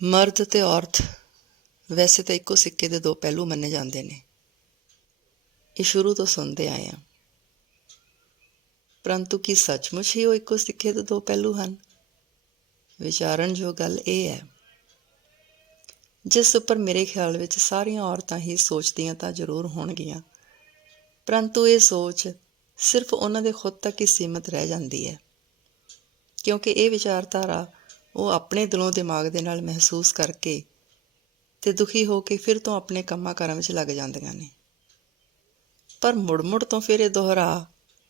ਮਰਦ ਅਤੇ ਔਰਤ ਵੈਸੇ ਤਾਂ ਇੱਕੋ ਸਿੱਕੇ ਦੇ ਦੋ ਪਹਿਲੂ ਮੰਨੇ ਜਾਂਦੇ ਨੇ। ਇਹ ਸ਼ੁਰੂ ਤੋਂ ਸੁਣਦੇ ਆਏ ਹਾਂ। ਪਰੰਤੂ ਕੀ ਸੱਚਮੁੱਚ ਹੀ ਉਹ ਇੱਕੋ ਸਿੱਕੇ ਦੇ ਦੋ ਪਹਿਲੂ ਹਨ? ਵਿਚਾਰਨ ਜੋ ਗੱਲ ਇਹ ਹੈ, ਜਿਸ ਉੱਪਰ ਮੇਰੇ ਖਿਆਲ ਵਿੱਚ ਸਾਰੀਆਂ ਔਰਤਾਂ ਹੀ ਸੋਚਦੀਆਂ ਤਾਂ ਜ਼ਰੂਰ ਹੋਣਗੀਆਂ, ਪਰੰਤੂ ਇਹ ਸੋਚ ਸਿਰਫ ਉਹਨਾਂ ਦੇ ਖੁਦ ਤੱਕ ਹੀ ਸੀਮਤ ਰਹਿ ਜਾਂਦੀ ਹੈ, ਕਿਉਂਕਿ ਇਹ ਵਿਚਾਰਧਾਰਾ ਉਹ ਆਪਣੇ ਦਿਲੋਂ ਦਿਮਾਗ ਦੇ ਨਾਲ ਮਹਿਸੂਸ ਕਰਕੇ ਤੇ ਦੁਖੀ ਹੋ ਕੇ ਫਿਰ ਤੋਂ ਆਪਣੇ ਕੰਮਾਂ ਕਾਰਾਂ ਵਿੱਚ ਲੱਗ ਜਾਂਦੀਆਂ ਨੇ। ਪਰ ਮੁੜ ਤੋਂ ਫਿਰ ਇਹ ਦੁਹਰਾਅ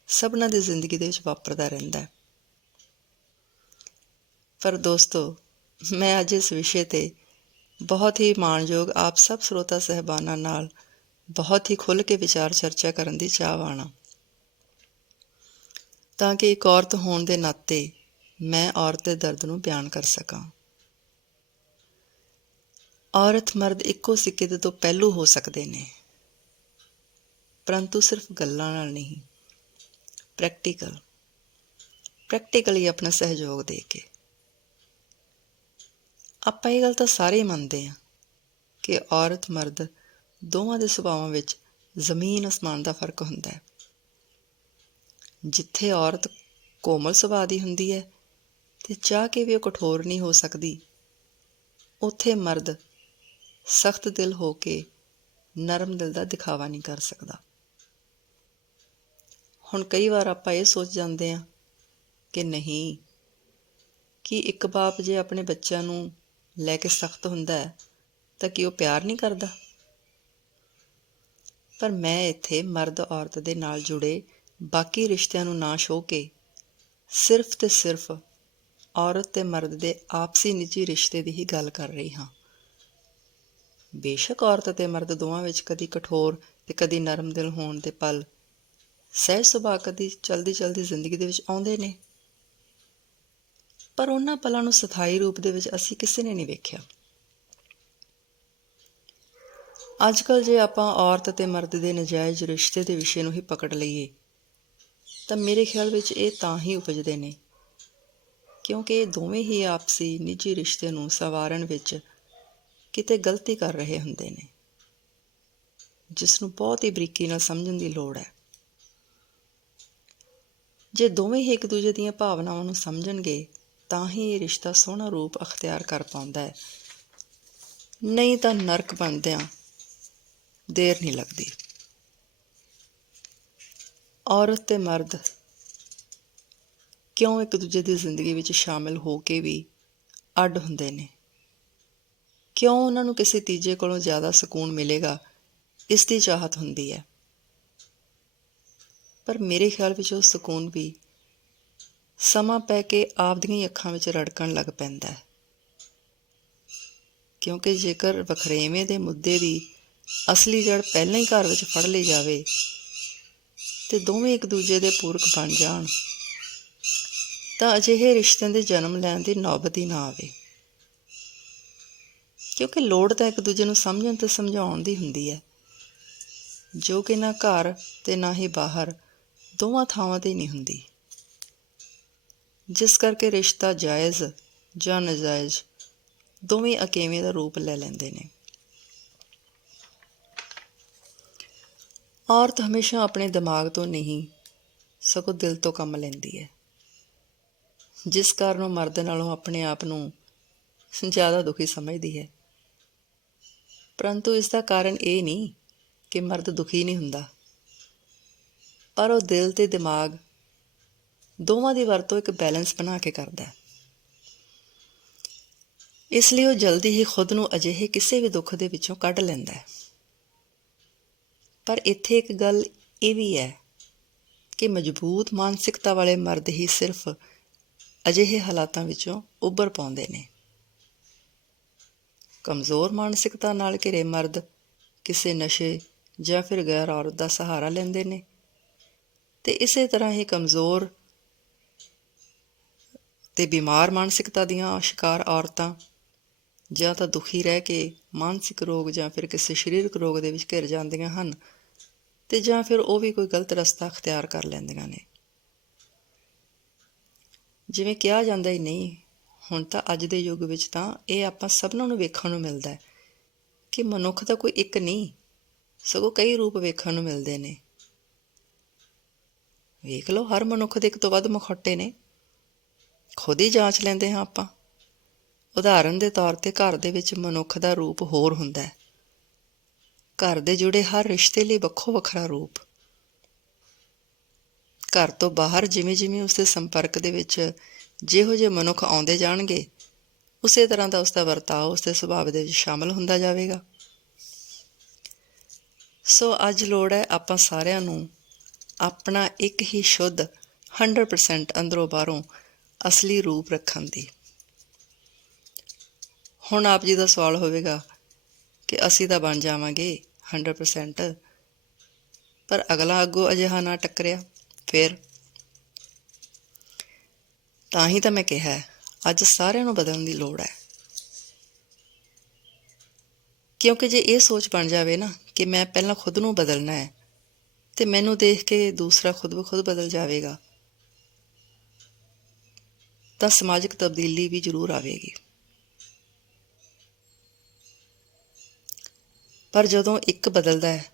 ਸਭਨਾਂ ਦੀ ਜ਼ਿੰਦਗੀ ਦੇ ਵਿੱਚ ਵਾਪਰਦਾ ਰਹਿੰਦਾ ਹੈ। ਪਰ ਦੋਸਤੋ, ਮੈਂ ਅੱਜ ਇਸ ਵਿਸ਼ੇ 'ਤੇ ਬਹੁਤ ਹੀ ਮਾਣਯੋਗ ਆਪ ਸਭ ਸਰੋਤਾ ਸਹਿਬਾਨਾਂ ਨਾਲ ਬਹੁਤ ਹੀ ਖੁੱਲ੍ਹ ਕੇ ਵਿਚਾਰ ਚਰਚਾ ਕਰਨ ਦੀ ਚਾਹਵਾਨ ਹਾਂ, ਤਾਂ ਕਿ ਇੱਕ ਔਰਤ ਹੋਣ ਦੇ ਨਾਤੇ ਮੈਂ ਔਰਤ ਦੇ ਦਰਦ ਨੂੰ ਬਿਆਨ ਕਰ ਸਕਾਂ। ਔਰਤ ਮਰਦ ਇੱਕੋ ਸਿੱਕੇ ਦੇ ਦੋ ਪਹਿਲੂ ਹੋ ਸਕਦੇ ਨੇ, ਪਰੰਤੂ ਸਿਰਫ ਗੱਲਾਂ ਨਾਲ ਨਹੀਂ, ਪ੍ਰੈਕਟੀਕਲੀ ਆਪਣਾ ਸਹਿਯੋਗ ਦੇ ਕੇ। ਆਪਾਂ ਇਹ ਗੱਲ ਤਾਂ ਸਾਰੇ ਹੀ ਮੰਨਦੇ ਹਾਂ ਕਿ ਔਰਤ ਮਰਦ ਦੋਵਾਂ ਦੇ ਸੁਭਾਵਾਂ ਵਿੱਚ ਜ਼ਮੀਨ ਅਸਮਾਨ ਦਾ ਫਰਕ ਹੁੰਦਾ ਹੈ। ਜਿੱਥੇ ਔਰਤ ਕੋਮਲ ਸੁਭਾਅ ਦੀ ਹੁੰਦੀ ਹੈ ਤੇ ਚਾਹ ਕੇ ਵੀ ਉਹ ਕਠੋਰ ਨਹੀਂ ਹੋ ਸਕਦੀ, ਉੱਥੇ ਮਰਦ ਸਖਤ ਦਿਲ ਹੋ ਕੇ ਨਰਮ ਦਿਲ ਦਾ ਦਿਖਾਵਾ ਨਹੀਂ ਕਰ ਸਕਦਾ। ਹੁਣ ਕਈ ਵਾਰ ਆਪਾਂ ਇਹ ਸੋਚ ਜਾਂਦੇ ਹਾਂ ਕਿ ਨਹੀਂ, ਕਿ ਇੱਕ ਬਾਪ ਜੇ ਆਪਣੇ ਬੱਚਿਆਂ ਨੂੰ ਲੈ ਕੇ ਸਖਤ ਹੁੰਦਾ ਹੈ ਤਾਂ ਕੀ ਉਹ ਪਿਆਰ ਨਹੀਂ ਕਰਦਾ? ਪਰ ਮੈਂ ਇੱਥੇ ਮਰਦ ਔਰਤ ਦੇ ਨਾਲ ਜੁੜੇ ਬਾਕੀ ਰਿਸ਼ਤਿਆਂ ਨੂੰ ਨਾ ਛੋਹ ਕੇ ਸਿਰਫ ਤੇ ਸਿਰਫ ਔਰਤ ਤੇ ਮਰਦ ਦੇ ਆਪਸੀ ਨਿੱਜੀ ਰਿਸ਼ਤੇ ਦੀ ਹੀ ਗੱਲ ਕਰ ਰਹੀ ਹਾਂ। ਬੇਸ਼ੱਕ ਔਰਤ ਅਤੇ ਮਰਦ ਦੋਵਾਂ ਵਿੱਚ ਕਦੀ ਕਠੋਰ ਤੇ ਕਦੀ ਨਰਮ ਦਿਲ ਹੋਣ ਦੇ ਪਲ ਸਹਿਜ ਸੁਭਾਅ ਕਦੀ ਚਲਦੀ ਜ਼ਿੰਦਗੀ ਦੇ ਵਿੱਚ ਆਉਂਦੇ ਨੇ, ਪਰ ਉਹਨਾਂ ਪਲਾਂ ਨੂੰ ਸਥਾਈ ਰੂਪ ਦੇ ਵਿੱਚ ਅਸੀਂ ਕਿਸੇ ਨੇ ਨਹੀਂ ਵੇਖਿਆ। ਅੱਜ ਕੱਲ੍ਹ ਜੇ ਆਪਾਂ ਔਰਤ ਅਤੇ ਮਰਦ ਦੇ ਨਜਾਇਜ਼ ਰਿਸ਼ਤੇ ਦੇ ਵਿਸ਼ੇ ਨੂੰ ਹੀ ਪਕੜ ਲਈਏ ਤਾਂ ਮੇਰੇ ਖਿਆਲ ਵਿੱਚ ਇਹ ਤਾਂ ਹੀ ਉਪਜਦੇ ਨੇ ਕਿਉਂਕਿ ਇਹ ਦੋਵੇਂ ਹੀ ਆਪਸੀ ਨਿੱਜੀ ਰਿਸ਼ਤੇ ਨੂੰ ਸੰਵਾਰਨ ਵਿੱਚ ਕਿਤੇ ਗਲਤੀ ਕਰ ਰਹੇ ਹੁੰਦੇ ਨੇ, ਜਿਸ ਨੂੰ ਬਹੁਤ ਹੀ ਬਰੀਕੀ ਨਾਲ ਸਮਝਣ ਦੀ ਲੋੜ ਹੈ। ਜੇ ਦੋਵੇਂ ਹੀ ਇੱਕ ਦੂਜੇ ਦੀਆਂ ਭਾਵਨਾਵਾਂ ਨੂੰ ਸਮਝਣਗੇ ਤਾਂ ਹੀ ਇਹ ਰਿਸ਼ਤਾ ਸੋਹਣਾ ਰੂਪ ਅਖਤਿਆਰ ਕਰ ਪਾਉਂਦਾ ਹੈ, ਨਹੀਂ ਤਾਂ ਨਰਕ ਬਣਦਿਆਂ ਦੇਰ ਨਹੀਂ ਲੱਗਦੀ। ਔਰਤ ਤੇ ਮਰਦ ਕਿਉਂ ਇੱਕ ਦੂਜੇ ਦੀ ਜ਼ਿੰਦਗੀ ਵਿੱਚ ਸ਼ਾਮਿਲ ਹੋ ਕੇ ਵੀ ਅੱਡ ਹੁੰਦੇ ਨੇ? ਕਿਉਂ ਉਹਨਾਂ ਨੂੰ ਕਿਸੇ ਤੀਜੇ ਕੋਲੋਂ ਜ਼ਿਆਦਾ ਸਕੂਨ ਮਿਲੇਗਾ, ਇਸ ਦੀ ਚਾਹਤ ਹੁੰਦੀ ਹੈ। ਪਰ ਮੇਰੇ ਖਿਆਲ ਵਿੱਚ ਉਹ ਸਕੂਨ ਵੀ ਸਮਾਂ ਪੈ ਕੇ ਆਪਦੀਆਂ ਹੀ ਅੱਖਾਂ ਵਿੱਚ ਰੜਕਣ ਲੱਗ ਪੈਂਦਾ ਹੈ, ਕਿਉਂਕਿ ਜੇਕਰ ਵਖਰੇਵੇਂ ਦੇ ਮੁੱਦੇ ਦੀ ਅਸਲੀ ਜੜ ਪਹਿਲਾਂ ਹੀ ਘਰ ਵਿੱਚ ਫੜ ਲਈ ਜਾਵੇ ਤੇ ਦੋਵੇਂ ਇੱਕ ਦੂਜੇ ਦੇ ਪੂਰਕ ਬਣ ਜਾਣ ਤਾਂ ਅਜਿਹੇ ਰਿਸ਼ਤਿਆਂ ਦੇ ਜਨਮ ਲੈਣ ਦੀ ਨੌਬਤ ਹੀ ਨਾ ਆਵੇ, ਕਿਉਂਕਿ ਲੋੜ ਤਾਂ ਇੱਕ ਦੂਜੇ ਨੂੰ ਸਮਝਣ ਤੇ ਸਮਝਾਉਣ ਦੀ ਹੁੰਦੀ ਹੈ, ਜੋ ਕਿ ਨਾ ਘਰ ਤੇ ਨਾ ਹੀ ਬਾਹਰ ਦੋਵਾਂ ਥਾਵਾਂ 'ਤੇ ਨਹੀਂ ਹੁੰਦੀ, ਜਿਸ ਕਰਕੇ ਰਿਸ਼ਤਾ ਜਾਇਜ਼ ਜਾਂ ਨਾਜਾਇਜ਼ ਦੋਵੇਂ ਅਕੇਵੇਂ ਦਾ ਰੂਪ ਲੈ ਲੈਂਦੇ ਨੇ। ਔਰਤ ਹਮੇਸ਼ਾ ਆਪਣੇ ਦਿਮਾਗ ਤੋਂ ਨਹੀਂ ਸਗੋਂ ਦਿਲ ਤੋਂ ਕੰਮ ਲੈਂਦੀ ਹੈ, ਜਿਸ ਕਾਰਨ ਉਹ ਮਰਦ ਨਾਲੋਂ ਆਪਣੇ ਆਪ ਨੂੰ ਜ਼ਿਆਦਾ ਦੁਖੀ ਸਮਝਦੀ ਹੈ। ਪਰੰਤੂ ਇਸ ਦਾ ਕਾਰਨ ਇਹ ਨਹੀਂ ਕਿ ਮਰਦ ਦੁਖੀ ਨਹੀਂ ਹੁੰਦਾ, ਪਰ ਉਹ ਦਿਲ ਤੇ ਦਿਮਾਗ ਦੋਵਾਂ ਦੀ ਵਰਤੋਂ ਇੱਕ ਬੈਲੈਂਸ ਬਣਾ ਕੇ ਕਰਦਾ ਹੈ। ਇਸ ਲਈ ਉਹ ਜਲਦੀ ਹੀ ਖੁਦ ਨੂੰ ਅਜਿਹੇ ਕਿਸੇ ਵੀ ਦੁੱਖ ਦੇ ਵਿੱਚੋਂ ਕੱਢ ਲੈਂਦਾ ਹੈ। ਪਰ ਇੱਥੇ ਇੱਕ ਗੱਲ ਇਹ ਵੀ ਹੈ ਕਿ ਮਜ਼ਬੂਤ ਮਾਨਸਿਕਤਾ ਵਾਲੇ ਮਰਦ ਹੀ ਸਿਰਫ ਅਜਿਹੇ ਹਾਲਾਤਾਂ ਵਿੱਚੋਂ ਉੱਭਰ ਪਾਉਂਦੇ ਨੇ। ਕਮਜ਼ੋਰ ਮਾਨਸਿਕਤਾ ਨਾਲ ਘਿਰੇ ਮਰਦ ਕਿਸੇ ਨਸ਼ੇ ਜਾਂ ਫਿਰ ਗੈਰ ਔਰਤ ਦਾ ਸਹਾਰਾ ਲੈਂਦੇ ਨੇ, ਤੇ ਇਸੇ ਤਰ੍ਹਾਂ ਹੀ ਕਮਜ਼ੋਰ ਤੇ ਬਿਮਾਰ ਮਾਨਸਿਕਤਾ ਦੀਆਂ ਸ਼ਿਕਾਰ ਔਰਤਾਂ ਜਾਂ ਤਾਂ ਦੁਖੀ ਰਹਿ ਕੇ ਮਾਨਸਿਕ ਰੋਗ ਜਾਂ ਫਿਰ ਕਿਸੇ ਸਰੀਰਕ ਰੋਗ ਦੇ ਵਿੱਚ ਘਿਰ ਜਾਂਦੀਆਂ ਹਨ, ਤੇ ਜਾਂ ਫਿਰ ਉਹ ਵੀ ਕੋਈ ਗਲਤ ਰਸਤਾ ਅਖਤਿਆਰ ਕਰ ਲੈਂਦੀਆਂ ਨੇ। ਜਿਵੇਂ ਕਿਹਾ ਜਾਂਦਾ ਹੀ ਨਹੀਂ, ਹੁਣ ਤਾਂ ਅੱਜ ਦੇ ਯੁੱਗ ਵਿੱਚ ਤਾਂ ਇਹ ਆਪਾਂ ਸਭਨਾਂ ਨੂੰ ਵੇਖਣ ਨੂੰ ਮਿਲਦਾ ਹੈ ਕਿ ਮਨੁੱਖ ਦਾ ਕੋਈ ਇੱਕ ਨਹੀਂ, ਸਗੋਂ ਕਈ ਰੂਪ ਵੇਖਣ ਨੂੰ ਮਿਲਦੇ ਨੇ। ਵੇਖ ਲਓ, ਹਰ ਮਨੁੱਖ ਦੇ ਇੱਕ ਤੋਂ ਵੱਧ ਮੁਖੌਟੇ ਨੇ। ਖੁਦ ਹੀ ਜਾਂਚ ਲੈਂਦੇ ਹਾਂ ਆਪਾਂ। ਉਦਾਹਰਨ ਦੇ ਤੌਰ 'ਤੇ ਘਰ ਦੇ ਵਿੱਚ ਮਨੁੱਖ ਦਾ ਰੂਪ ਹੋਰ ਹੁੰਦਾ ਹੈ। ਘਰ ਦੇ ਜੁੜੇ ਹਰ ਰਿਸ਼ਤੇ ਲਈ ਵੱਖੋ ਵੱਖਰਾ ਰੂਪ। ਘਰ ਤੋਂ ਬਾਹਰ ਜਿਵੇਂ ਜਿਵੇਂ ਉਸਦੇ ਸੰਪਰਕ ਦੇ ਵਿੱਚ ਜਿਹੋ ਜਿਹੇ ਮਨੁੱਖ ਆਉਂਦੇ ਜਾਣਗੇ, ਉਸੇ ਤਰ੍ਹਾਂ ਦਾ ਉਸਦਾ ਵਰਤਾਓ ਉਸਦੇ ਸੁਭਾਅ ਦੇ ਵਿੱਚ ਸ਼ਾਮਲ ਹੁੰਦਾ ਜਾਵੇਗਾ। ਸੋ ਅੱਜ ਲੋੜ ਹੈ ਆਪਾਂ ਸਾਰਿਆਂ ਨੂੰ ਆਪਣਾ ਇੱਕ ਹੀ ਸ਼ੁੱਧ 100% ਅੰਦਰੋਂ ਬਾਹਰੋਂ ਅਸਲੀ ਰੂਪ ਰੱਖਣ ਦੀ। ਹੁਣ ਆਪ ਜੀ ਦਾ ਸਵਾਲ ਹੋਵੇਗਾ ਕਿ ਅਸੀਂ ਤਾਂ ਬਣ ਜਾਵਾਂਗੇ 100%, ਪਰ ਅਗਲਾ ਅੱਗੋਂ ਅਜਿਹਾ ਨਾ ਟੱਕਰਿਆ ਫਿਰ। ਤਾਂ ਹੀ ਤਾਂ ਮੈਂ ਕਿਹਾ ਅੱਜ ਸਾਰਿਆਂ ਨੂੰ ਬਦਲਣ ਦੀ ਲੋੜ ਹੈ। ਕਿਉਂਕਿ ਜੇ ਇਹ ਸੋਚ ਬਣ ਜਾਵੇ ਨਾ ਕਿ ਮੈਂ ਪਹਿਲਾਂ ਖੁਦ ਨੂੰ ਬਦਲਣਾ ਹੈ ਅਤੇ ਮੈਨੂੰ ਦੇਖ ਕੇ ਦੂਸਰਾ ਖੁਦ ਬ ਖੁਦ ਬਦਲ ਜਾਵੇਗਾ, ਤਾਂ ਸਮਾਜਿਕ ਤਬਦੀਲੀ ਵੀ ਜ਼ਰੂਰ ਆਵੇਗੀ। ਪਰ ਜਦੋਂ ਇੱਕ ਬਦਲਦਾ ਹੈ,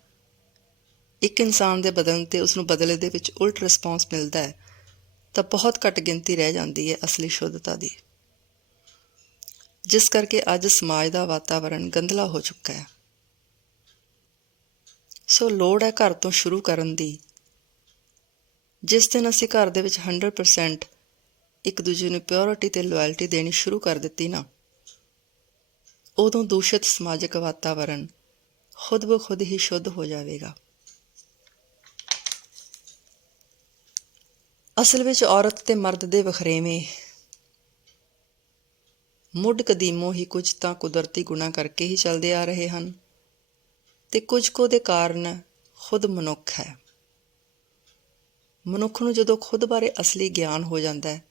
ਇੱਕ ਇਨਸਾਨ ਦੇ ਬਦਲਣ 'ਤੇ ਉਸਨੂੰ ਬਦਲੇ ਦੇ ਵਿੱਚ ਉਲਟ ਰਿਸਪੌਂਸ ਮਿਲਦਾ ਹੈ, ਤਾਂ ਬਹੁਤ ਘੱਟ ਗਿਣਤੀ ਰਹਿ ਜਾਂਦੀ ਹੈ ਅਸਲੀ ਸ਼ੁੱਧਤਾ ਦੀ। ਜਿਸ ਕਰਕੇ ਅੱਜ ਸਮਾਜ ਦਾ ਵਾਤਾਵਰਣ ਗੰਧਲਾ ਹੋ ਚੁੱਕਾ ਹੈ। ਸੋ ਲੋੜ ਹੈ ਘਰ ਤੋਂ ਸ਼ੁਰੂ ਕਰਨ ਦੀ। ਜਿਸ ਦਿਨ ਅਸੀਂ ਘਰ ਦੇ ਵਿੱਚ 100% ਇੱਕ ਦੂਜੇ ਨੂੰ ਪਿਓਰਿਟੀ ਅਤੇ ਲੋਇਲਟੀ ਦੇਣੀ ਸ਼ੁਰੂ ਕਰ ਦਿੱਤੀ ਨਾ, ਉਦੋਂ ਦੂਸ਼ਿਤ ਸਮਾਜਿਕ ਵਾਤਾਵਰਣ ਖੁਦ ਬ ਖੁਦ ਹੀ ਸ਼ੁੱਧ ਹੋ ਜਾਵੇਗਾ। ਅਸਲ ਵਿੱਚ ਔਰਤ ਅਤੇ ਮਰਦ ਦੇ ਵਖਰੇਵੇਂ ਮੁੱਢ ਕਦੀਮੋਂ ਹੀ ਕੁਝ ਤਾਂ ਕੁਦਰਤੀ ਗੁਣਾਂ ਕਰਕੇ ਹੀ ਚੱਲਦੇ ਆ ਰਹੇ ਹਨ, ਅਤੇ ਕੁਝ ਕੁ ਦੇ ਕਾਰਨ ਖੁਦ ਮਨੁੱਖ ਹੈ। ਮਨੁੱਖ ਨੂੰ ਜਦੋਂ ਖੁਦ ਬਾਰੇ ਅਸਲੀ ਗਿਆਨ ਹੋ ਜਾਂਦਾ ਹੈ,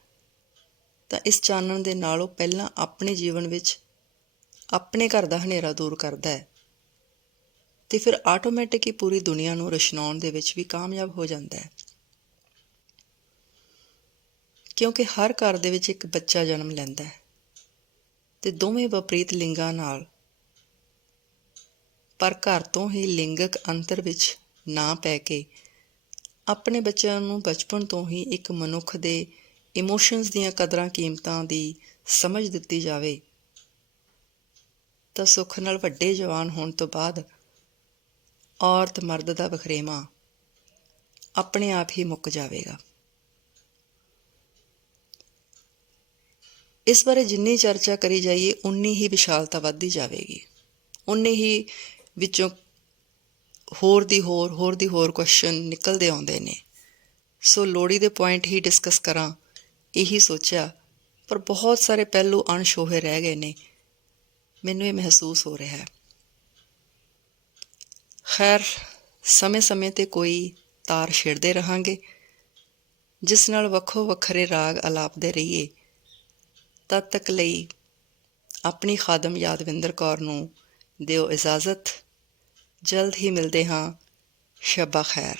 ਤਾਂ ਇਸ ਚਾਨਣ ਦੇ ਨਾਲੋਂ ਪਹਿਲਾਂ ਆਪਣੇ ਜੀਵਨ ਵਿੱਚ ਆਪਣੇ ਘਰ ਦਾ ਹਨੇਰਾ ਦੂਰ ਕਰਦਾ ਹੈ, ਅਤੇ ਫਿਰ ਆਟੋਮੈਟਿਕ ਹੀ ਪੂਰੀ ਦੁਨੀਆ ਨੂੰ ਰੁਸ਼ਨਾਉਣ ਦੇ ਵਿੱਚ ਵੀ ਕਾਮਯਾਬ ਹੋ ਜਾਂਦਾ ਹੈ। ਕਿਉਂਕਿ ਹਰ ਘਰ ਦੇ ਵਿੱਚ ਇੱਕ ਬੱਚਾ ਜਨਮ ਲੈਂਦਾ ਹੈ, ਅਤੇ ਦੋਵੇਂ ਵਿਪਰੀਤ ਲਿੰਗਾਂ ਨਾਲ, ਪਰ ਘਰ ਤੋਂ ਹੀ ਲਿੰਗਕ ਅੰਤਰ ਵਿੱਚ ਨਾ ਪੈ ਕੇ ਆਪਣੇ ਬੱਚਿਆਂ ਨੂੰ ਬਚਪਨ ਤੋਂ ਹੀ ਇੱਕ ਮਨੁੱਖ ਦੇ ਇਮੋਸ਼ਨਸ ਦੀਆਂ ਕਦਰਾਂ ਕੀਮਤਾਂ ਦੀ ਸਮਝ ਦਿੱਤੀ ਜਾਵੇ, ਤਾਂ ਸੁੱਖ ਨਾਲ ਵੱਡੇ ਜਵਾਨ ਹੋਣ ਤੋਂ ਬਾਅਦ ਔਰਤ ਮਰਦ ਦਾ ਵਖਰੇਵਾਂ ਆਪਣੇ ਆਪ ਹੀ ਮੁੱਕ ਜਾਵੇਗਾ। ਇਸ ਬਾਰੇ ਜਿੰਨੀ ਚਰਚਾ ਕਰੀ ਜਾਈਏ ਉਨੀ ਹੀ ਵਿਸ਼ਾਲਤਾ ਵੱਧਦੀ ਜਾਵੇਗੀ, ਉਨੇ ਹੀ ਵਿੱਚੋਂ ਹੋਰ ਦੀ ਹੋਰ ਕੁਐਸਚਨ ਨਿਕਲਦੇ ਆਉਂਦੇ ਨੇ। ਸੋ ਲੋੜੀ ਦੇ ਪੁਆਇੰਟ ਹੀ ਡਿਸਕਸ ਕਰਾਂ ਇਹੀ ਸੋਚਿਆ, ਪਰ ਬਹੁਤ ਸਾਰੇ ਪਹਿਲੂ ਅਣਛੋਹੇ ਰਹਿ ਗਏ ਨੇ, ਮੈਨੂੰ ਇਹ ਮਹਿਸੂਸ ਹੋ ਰਿਹਾ ਹੈ। ਖੈਰ, ਸਮੇਂ-ਸਮੇਂ 'ਤੇ ਕੋਈ ਤਾਰ ਛੇੜਦੇ ਰਹਾਂਗੇ, ਜਿਸ ਨਾਲ ਵੱਖੋ ਵੱਖਰੇ ਰਾਗ ਅਲਾਪਦੇ ਰਹੀਏ। ਤਦ ਤੱਕ ਲਈ ਆਪਣੀ ਖਾਦਮ ਯਾਦਵਿੰਦਰ ਕੌਰ ਨੂੰ ਦਿਓ ਇਜਾਜ਼ਤ। ਜਲਦ ਹੀ ਮਿਲਦੇ ਹਾਂ। ਸ਼ੱਬਾ ਖੈਰ।